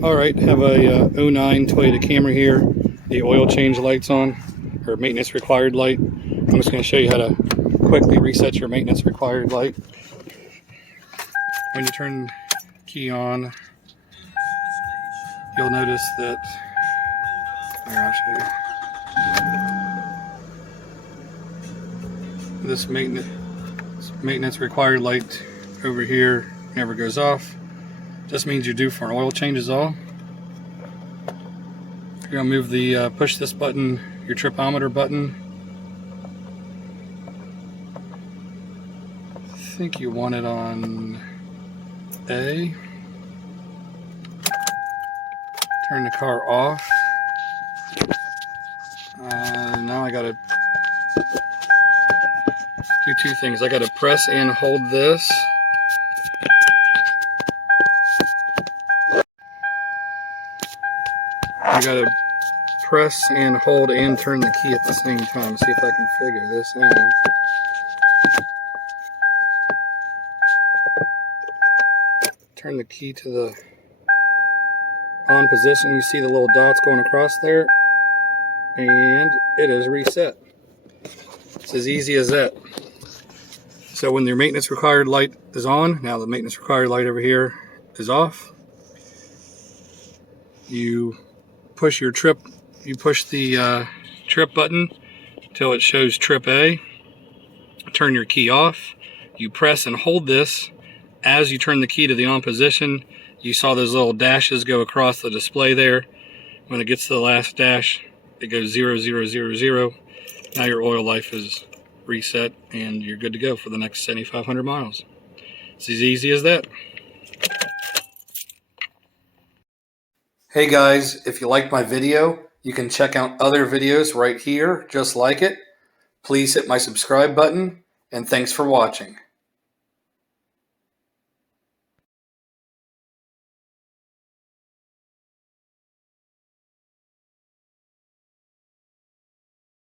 Alright, have a '09 Toyota Camry here. The oil change light's on, or maintenance required light. I'm just going to show you how to quickly reset your maintenance required light. When you turn the key on, you'll notice that, here, I'll show you. This maintenance required light over here never goes off. Just means you're due for an oil change is all. You're going to move the, push this button, your tripometer button. I think you want it on A. Turn the car off. Now I gotta do two things. I gotta press and hold this. I gotta press and hold and turn the key at the same time. See if I can figure this out. Turn the key to the on position. You see the little dots going across there, and it is reset. It's as easy as that. So when your maintenance required light is on, now the maintenance required light over here is off. You push your trip, you push the trip button until it shows trip A. Turn your key off. You press and hold this. As you turn the key to the on position, you saw those little dashes go across the display there. When it gets to the last dash, it goes 0000. Now your oil life is reset and you're good to go for the next 7,500 miles. It's as easy as that. Hey guys, if you liked my video, you can check out other videos right here just like it. Please hit my subscribe button, and thanks for watching.